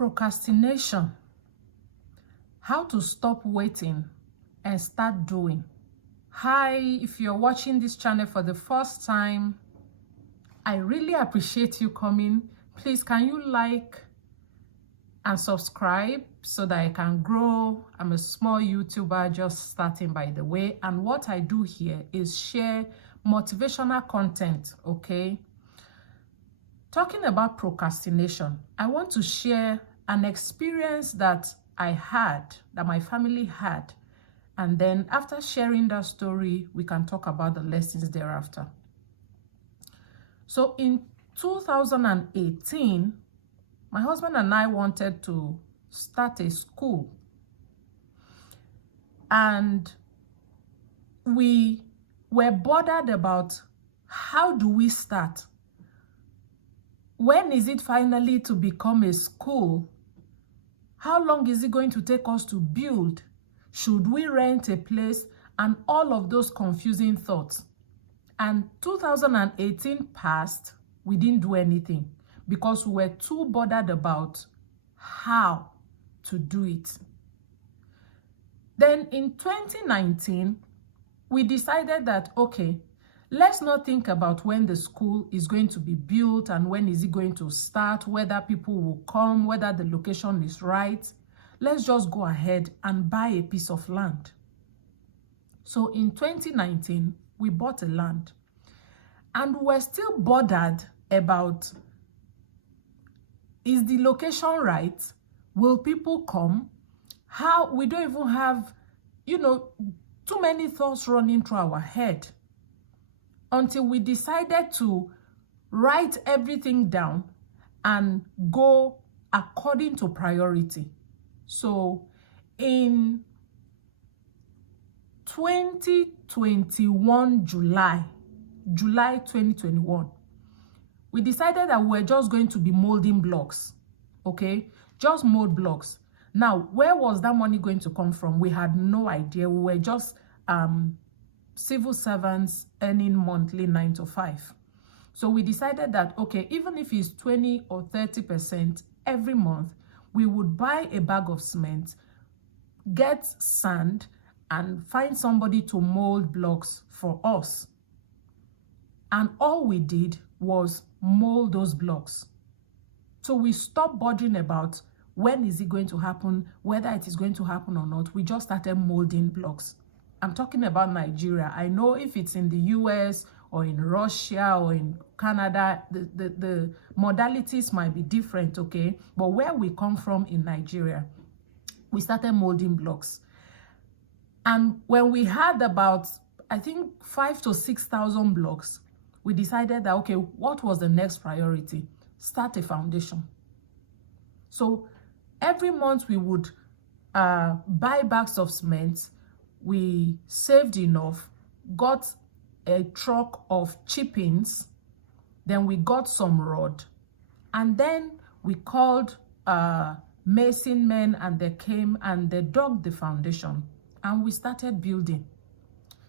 Procrastination. How to stop waiting and start doing. Hi, if you're watching this channel for the first time, I really appreciate you coming. Please, can you like and subscribe so that I can grow? I'm a small YouTuber just starting, by the way, and what I do here is share motivational content, okay? Talking about procrastination, I want to share an experience that I had, that my family had, and then after sharing that story, we can talk about the lessons thereafter. So in 2018, my husband and I wanted to start a school, and we were bothered about how do we start? When is it finally to become a school? How long is it going to take us to build? Should we rent a place? And all of those confusing thoughts. And 2018 passed, we didn't do anything because we were too bothered about how to do it. Then in 2019, we decided that, okay, let's not think about when the school is going to be built and when is it going to start, whether people will come, whether the location is right. Let's just go ahead and buy a piece of land. So in 2019, we bought a land, and we're still bothered about, is the location right? Will people come? How? We don't even have, too many thoughts running through our head, until we decided to write everything down and go according to priority. So in 2021, July 2021, we decided that we're just going to be molding blocks, okay? Just mold blocks. Now, where was that money going to come from? We had no idea. We were just civil servants earning monthly 9 to 5. So we decided that, okay, even if it's 20 or 30% every month, we would buy a bag of cement, get sand, and find somebody to mold blocks for us. And all we did was mold those blocks. So we stopped bothering about when is it going to happen, whether it is going to happen or not. We just started molding blocks. I'm talking about Nigeria. I know if it's in the US or in Russia or in Canada, the modalities might be different, okay? But where we come from in Nigeria, we started molding blocks. And when we had about, I think, 5,000 to 6,000 blocks, we decided that, okay, what was the next priority? Start a foundation. So every month we would buy bags of cement. We saved enough, got a truck of chippings, then we got some rod, and then we called mason men, and they came and they dug the foundation, and we started building.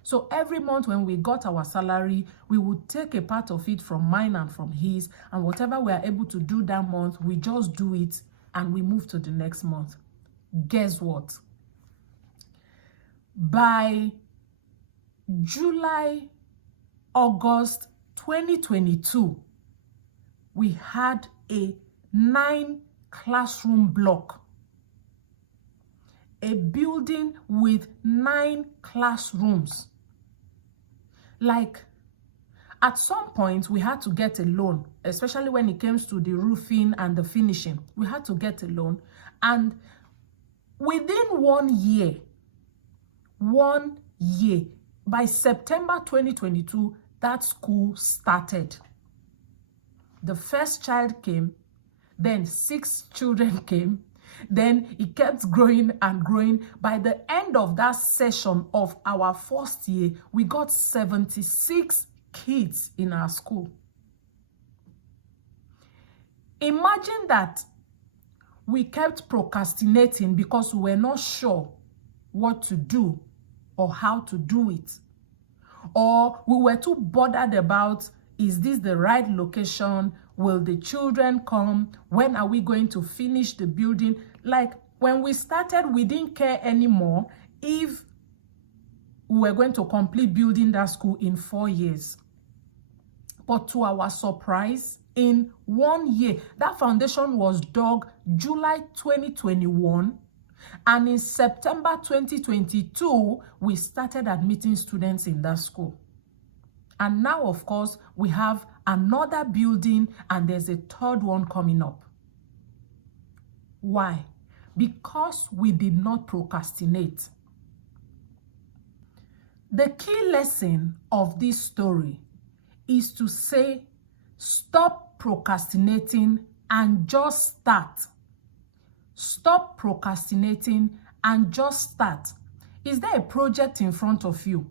So every month when we got our salary, we would take a part of it from mine and from his, and whatever we are able to do that month, we just do it and we move to the next month. Guess what? By July, August 2022, we had a 9-classroom block. A building with 9 classrooms. Like, at some point, we had to get a loan, especially when it comes to the roofing and the finishing. We had to get a loan. And within 1 year, by September 2022, that school started. The first child came, then 6 children came, then it kept growing and growing. By the end of that session of our first year, we got 76 kids in our school. Imagine that we kept procrastinating because we were not sure what to do or how to do it. Or we were too bothered about, is this the right location? Will the children come? When are we going to finish the building? Like when we started, we didn't care anymore if we were going to complete building that school in 4 years. But to our surprise, in 1 year, that foundation was dug July 2021. And in September 2022, we started admitting students in that school. And now, of course, we have another building and there's a third one coming up. Why? Because we did not procrastinate. The key lesson of this story is to say, stop procrastinating and just start. Stop procrastinating and just start. Is there a project in front of you?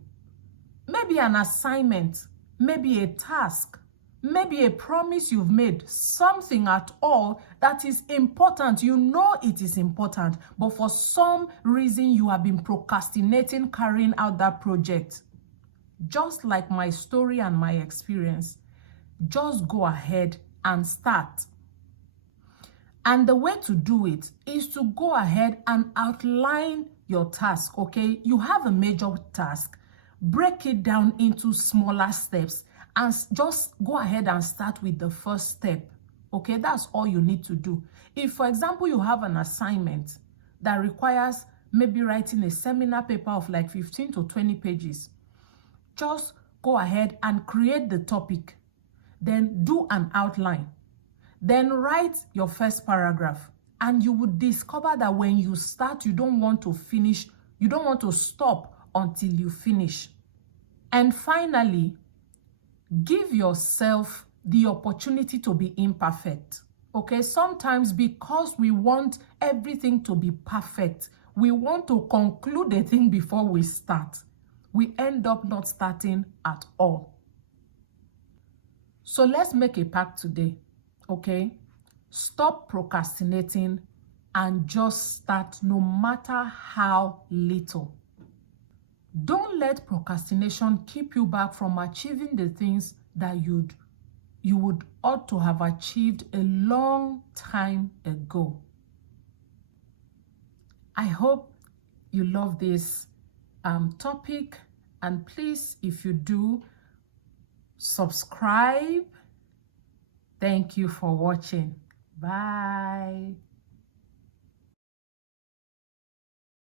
Maybe an assignment, maybe a task, maybe a promise you've made, something at all that is important. You know it is important, but for some reason you have been procrastinating carrying out that project. Just like my story and my experience, just go ahead and start. And the way to do it is to go ahead and outline your task, okay? You have a major task, break it down into smaller steps and just go ahead and start with the first step, okay? That's all you need to do. If, for example, you have an assignment that requires maybe writing a seminar paper of like 15 to 20 pages, just go ahead and create the topic, then do an outline. Then write your first paragraph, and you would discover that when you start, you don't want to finish, you don't want to stop until you finish. And finally, give yourself the opportunity to be imperfect. Okay, sometimes because we want everything to be perfect, we want to conclude a thing before we start. We end up not starting at all. So let's make a pact today. Okay, stop procrastinating and just start, no matter how little. Don't let procrastination keep you back from achieving the things that you would ought to have achieved a long time ago. I hope you love this topic, and please, if you do, subscribe. Thank you for watching. Bye.